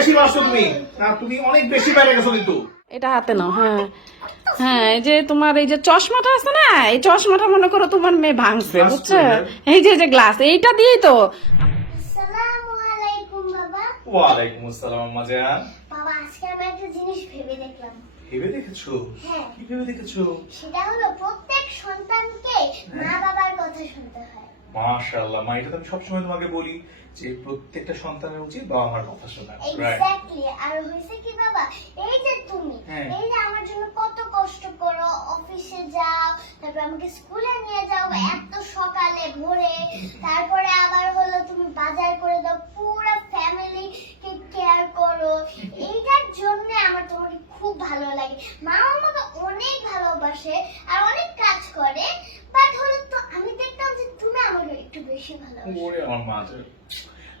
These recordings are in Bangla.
বেশি বাসছো তুমি। না তুমি অনেক বেশি বাইরে গেছো কিন্তু। এটা হাতে নাও। হ্যাঁ হ্যাঁ, এই যে তোমার এই যে চশমাটা আছে না, এই চশমাটা মনে করো তোমার মেয়ে ভাঙছে, বুঝছো? এই যে গ্লাস, এইটা দিয়েই তো। আসসালামু আলাইকুম বাবা। ওয়ালাইকুম আসসালাম আম্মা জান। বাবা, আজকে আমি একটা জিনিস ভেবে দেখলাম। ভেবে দেখেছো? হ্যাঁ। কি ভেবে দেখেছো? সেটা হলো প্রত্যেক সন্তানকে মা বাবার কথা শুনতে হয়। মাশাআল্লাহ মা, এটা তো আমি সবসময় তোমাকে বলি যে প্রত্যেকটা সন্তানের উচিত বাবা মার কথা শোনা। এক্স্যাক্টলি। আর হয়েছে কি বাবা, এই যে তুমি হ্যাঁ। এই যে আমার জন্য কত কষ্ট করো, অফিসে যাও, তারপর আমাকে স্কুলে নিয়ে যাও এত সকালে ভোরে, তারপরে আবার হলো তুমি বাজার করে দাও, পুরো ফ্যামিলিকে কেয়ার করো, এইটার জন্য আমার তোমাকে খুব ভালো লাগে। মা আমাকে অনেক ভালোবাসে আর অনেক কাজ করে, বাট হলো তো আমি দেখতাম যে তুমি আমাকে একটু বেশি ভালোবাসো। ওরে আমার মা,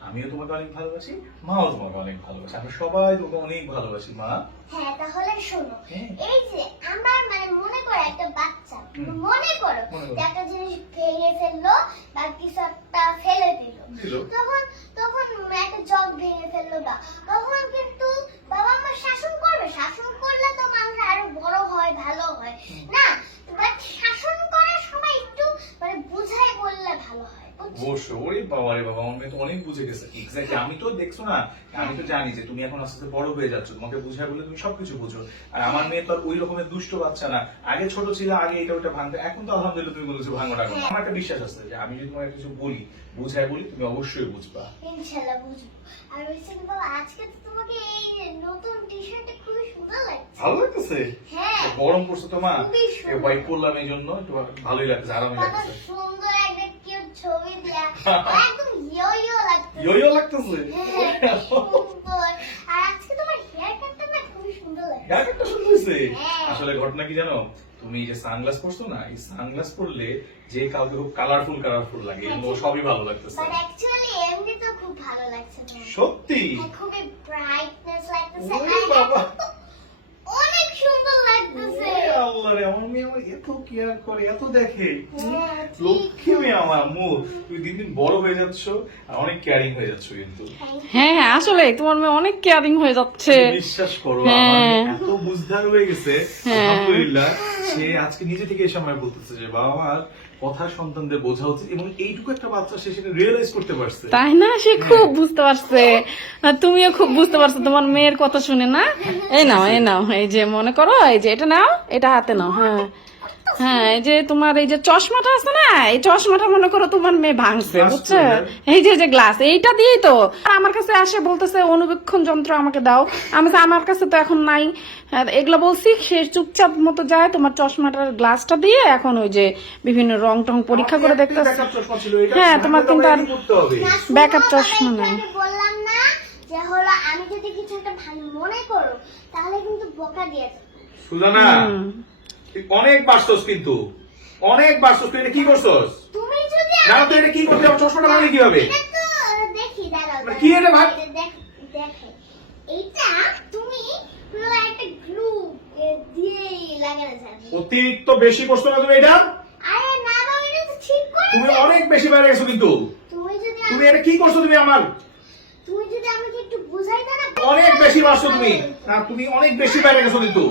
আমিও তোমাকে অনেক ভালোবাসি, মাও তোমাকে অনেক ভালোবাসি, আমরা সবাই তোমাকে অনেক ভালোবাসি মা। হ্যাঁ, তাহলে শোনো, হ্যাঁ। এই যে আমার মনে করো একটা বাচ্চা, মনে করো যে একটা জিনিস ভেঙে ফেললো বা কিছু একটা ফেলে দিল, তখন তখন একটা জগ ভেঙে ফেললো বা তখন কিন্তু বাবা মা শাসন করবে, শাসন করলে তো মানুষ আরো বড় হয়, ভালো হয় না? বাট শাসন করার সময় একটু বুঝাই বললে ভালো হয়। অবশ্যই। ওরে বাবা রে বাবা, আমার মেয়ে তো অনেক বুঝে গেছে। এক্স্যাক্টলি, আমি তো দেখছো না, আমি তো জানি যে তুমি এখন আস্তে আস্তে বড় হয়ে যাচ্ছ, তোমাকে বুঝায় বলে তুমি সবকিছু বুঝো। আর আমার মেয়ে তো আর ওই রকমের দুষ্ট বাচ্চা না। আগে ছোট ছিল, আগে এটা ওটা ভাঙতে, এখন তো আলহামদুলিল্লাহ তুমি বলেছো ভাঙোটা। আমার একটা বিশ্বাস আছে যে আমি যদি তোমাকে কিছু বলি, বুঝায় বলি, তুমি অবশ্যই বুঝবা। ইনশাআল্লাহ বুঝবো। আর হয়েছে কি বাবা, আজকে তো তোমাকে এই নতুন টি-শার্টে খুবই সুন্দর লাগছে। ভালো লাগতেছে? হ্যাঁ। গরম পড়ছে তো মা, খুবই সুন্দর। হোয়াইট পরলাম এই জন্য একটু ভালোই লাগছে, আরামই কত লাগছে। সুন্দর একটা কিউট ছবি দেয়া, একদম ইয়ো লাগতেছে। ইয়ো লাগতেছে? হ্যাঁ, সুন্দর। আর আজকে তোমার হেয়ার কাটটা না খুবই সুন্দর লাগছে। হেয়ারকাটটা সুন্দর হয়েছে। হ্যাঁ। আসলে ঘটনা কি জানো, তুমি যে সানগ্লাস পরছো না, এই সানগ্লাস পরলে যে কাউকে খুব কালারফুল লাগে, এগুলো সবই ভালো লাগতেছে। বাট অ্যাকচুয়ালি এমনি তো খুব ভালো লাগছে তোমার। সত্যি? হ্যাঁ, খুবই ব্রাইটনেস লাগতেছে। ওরে বাবা। অনেক সুন্দর লাগতেছে। ওরে আল্লাহ রে, আমার মেয়ে আমার এত কেয়ার করে, এত দেখে। হ্যাঁ, ঠিক। লক্ষ্মী মেয়ে আমার মু, তুমি দিন দিন বড় হয়ে যাচ্ছ আর অনেক কেয়ারিং হয়ে যাচ্ছ কিন্তু। হ্যাঁ হ্যাঁ, আসলে তোমার মেয়ে অনেক কেয়ারিং হয়ে যাচ্ছে। বিশ্বাস করো, হ্যাঁ। আমার মেয়ে এত বুঝদার হয়ে গেছে, আলহামদুলিল্লাহ। সে আজকে নিজে থেকে এই সময় বলতেছে যে বাবা আমার কথা সন্তানদের বোঝা উচিত, এবং এইটুকু একটা বাচ্চা সে সেটা রিয়েলাইজ করতে পারছে। তাই না? সে খুব বুঝতে পারছে, আর তুমিও খুব বুঝতে পারছো তোমার মেয়ের কথা শুনে না? এই নাও, এই নাও, এই যে মনে করো এই যে এটা নাও, এটা হাতে নাও। হ্যাঁ হ্যাঁ, এই যে তোমার এই যে চশমাটা আছে না, এই চশমাটা মনে করো তোমার মেয়ে ভাঙছে, বুঝছো? এই যে গ্লাস, এইটা দিয়েই তো। আর আমার কাছে আসে বলতেছে অনুবীক্ষণ যন্ত্র আমাকে দাও। আমি বলছি, আমার কাছে তো এখন নাই। এগুলা বলছি, সে চুপচাপ মতো যায় তোমার চশমাটার গ্লাসটা দিয়ে এখন ওই যে বিভিন্ন রং টং পরীক্ষা করে দেখতেছে। হ্যাঁ, তোমার কিন্তু আর ব্যাকআপ চশমা নাই। আমি বললাম না যে হলো আমি যদি কিছু একটা ভালো মনে করো তাহলে কিন্তু বকা দিয়ে যাবে। সুজানা, তুই অনেক বাড়ছস কিন্তু, অনেক বাড়ছস। তুই এটা কি করছস? তুমি যদি না তুই এটা কি করতে, আমার চশমাটা ভাঙলে কি হবে? এটা তো দেখি, দাঁড়াও কি এটা ভাগ? দেখো, এইটা তুমি পুরো একটা গ্লু দিয়ে লাগানো যাবে। অতিরিক্ত বেশি করছো না তুমি এটা? আরে না বাবা, এটা তো ঠিক করে। তুমি অনেক বেশি বাইরে গেছো কিন্তু। তুমি এটা কি করছো তুমি আমার? তুমি যদি আমাকে একটু বুঝাইতে না। অনেক বেশি বাড়ছো তুমি। না তুমি অনেক বেশি বাইরে গেছো কিন্তু।